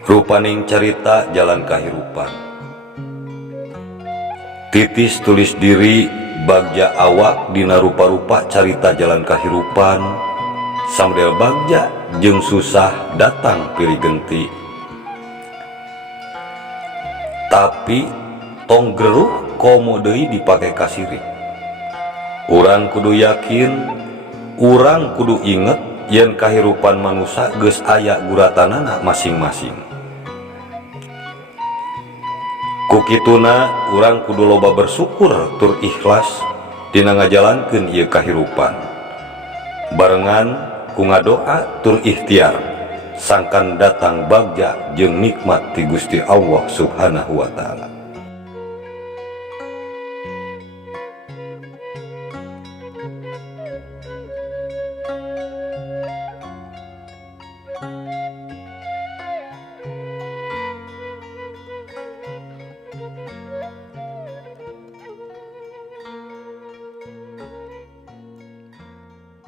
Rupaning carita jalan kahirupan. Titis tulis diri bagja awak dina rupa-rupa carita jalan kahirupan. Samdel bagja jeung susah datang pilih genti. Tapi tong geruh komo deui dipake kasirik. Urang kudu yakin, urang kudu inget yen kahirupan manusia geus aya guratanana masing-masing. Kukituna urang kudu loba bersyukur tur ikhlas dina ngajalankeun ieu kahirupan. Barengan ku ngadoa tur ikhtiar sangkan datang bagja jeung nikmat ti Gusti Allah Subhanahu wa taala.